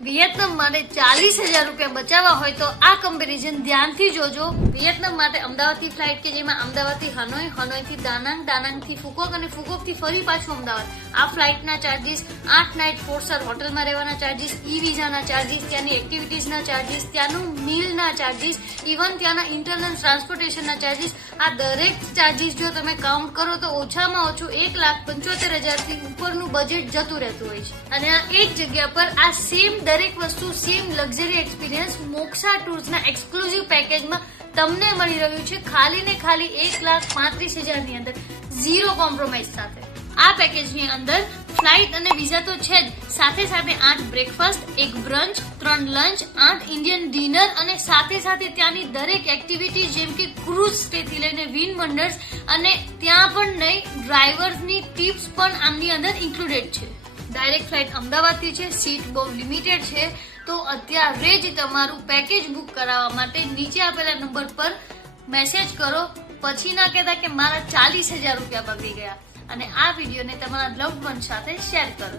Vietnam માટે 40,000 રૂપિયા બચાવવા હોય તો આ કમ્પેરિઝન ધ્યાનથી જોજો. વિયેતનામ માટે અમદાવાદથી ફ્લાઇટ કે જેમાં અમદાવાદથી હનોઈ, હનોઈથી દાનાંગ, દાનાંગથી ફુકોક અને ફુકોકથી ફરી પાછું અમદાવાદ. આ ફ્લાઇટના ચાર્જીસ, 8 નાઇટ 4 સ્ટાર હોટલમાં રહેવાના ચાર્જીસ, ઈ વિઝાના ચાર્જીસ, ત્યાંની એક્ટિવિટીઝના ચાર્જીસ, ત્યાંનું મીલના ચાર્જીસ, ઇવન ત્યાંના ઇન્ટરનલ ટ્રાન્સપોર્ટેશનના ચાર્જીસ, આ દરેક ચાર્જીસ જો તમે કાઉન્ટ કરો તો ઓછામાં ઓછું 1,75,000 થી ઉપરનું બજેટ જતું રહેતું હોય છે. અને આ એક જગ્યા પર આ સેમ દરેક વસ્તુ, same luxury experience Moksha ટૂર્સના exclusive પેકેજમાં તમને મળી રહ્યું છે ખાલી ને ખાલી 1,35,000 ની અંદર, ઝીરો કોમ્પ્રોમાઇઝ સાથે. આ પેકેજની અંદર ફ્લાઇટ અને વિઝા તો છે જ, સાથે સાથે 8 breakfast, 1 brunch, 3 lunch, 8 Indian dinner અને સાથે સાથે ત્યાંની દરેક એક્ટિવિટી જેમ કે ક્રૂઝ સ્ટે થી લઈને વિન વન્ડર્સ, અને ત્યાં પણ નહીં, ડ્રાઈવર્સની ટિપ્સ પણ આમની અંદર ઇન્ક્લુડેડ છે. ડાયરેક્ટ ફ્લાઇટ અમદાવાદથી છે, સીટ બહુ લિમિટેડ છે. તો અત્યારે જ તમારું પેકેજ બુક કરાવવા માટે નીચે આપેલા નંબર પર મેસેજ કરો. પછી ના કહેતા કે મારા 40,000 રૂપિયા બગડી ગયા. અને આ વિડીયોને તમારા લવ્ડ વન સાથે શેર કરો.